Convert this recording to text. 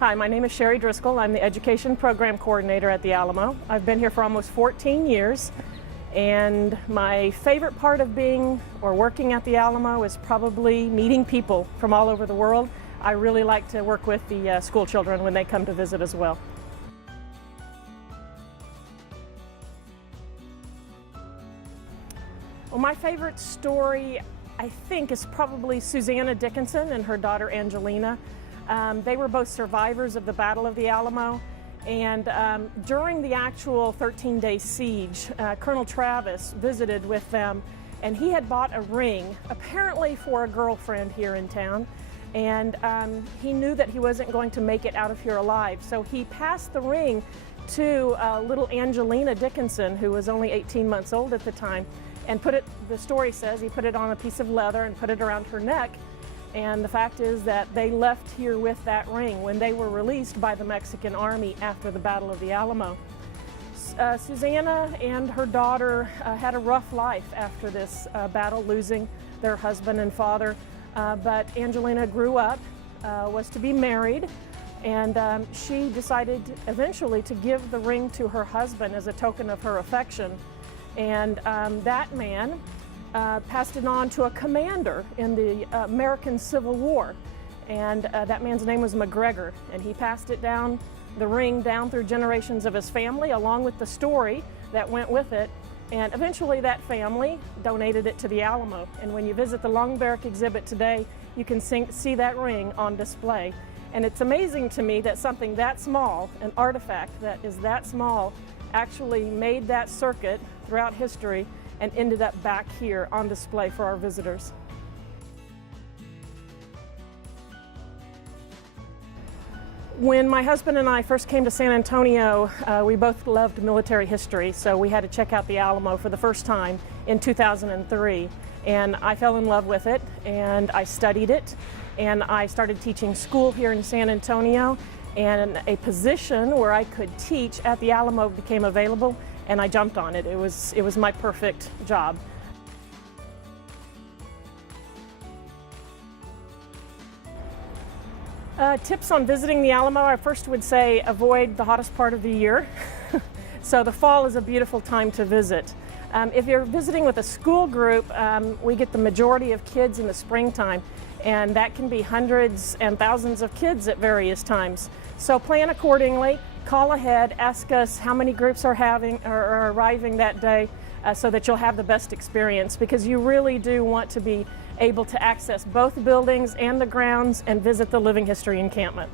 Hi, my name is Sherri Driscoll. I'm the Education Program Coordinator at the Alamo. I've been here for almost 14 years, and my favorite part of being or working at the Alamo is probably meeting people from all over the world. I really like to work with the school children when they come to visit as well. Well, my favorite story, I think, is probably Susanna Dickinson and her daughter Angelina. They were both survivors of the Battle of the Alamo, and during the actual 13-day siege, Colonel Travis visited with them, and he had bought a ring, apparently for a girlfriend here in town, and he knew that he wasn't going to make it out of here alive, so he passed the ring to little Angelina Dickinson, who was only 18 months old at the time, and the story says he put it on a piece of leather and put it around her neck. And the fact is that they left here with that ring when they were released by the Mexican army after the Battle of the Alamo. Susanna and her daughter had a rough life after this battle, losing their husband and father. But Angelina grew up, was to be married, and she decided eventually to give the ring to her husband as a token of her affection. And that man passed it on to a commander in the American Civil War, and that man's name was McGregor, and he passed it down, the ring down through generations of his family along with the story that went with it, and eventually that family donated it to the Alamo. And when you visit the Long Barrack exhibit today, you can see that ring on display. And it's amazing to me that something that small, an artifact that is that small, actually made that circuit throughout history and ended up back here on display for our visitors. When my husband and I first came to San Antonio, we both loved military history, so we had to check out the Alamo for the first time in 2003. And I fell in love with it, and I studied it, and I started teaching school here in San Antonio, and a position where I could teach at the Alamo became available, and I jumped on it. It was my perfect job. Tips on visiting the Alamo, I first would say avoid the hottest part of the year. So the fall is a beautiful time to visit. If you're visiting with a school group, we get the majority of kids in the springtime, and that can be hundreds and thousands of kids at various times. So plan accordingly, call ahead, ask us how many groups are arriving that day so that you'll have the best experience, because you really do want to be able to access both buildings and the grounds and visit the Living History encampment.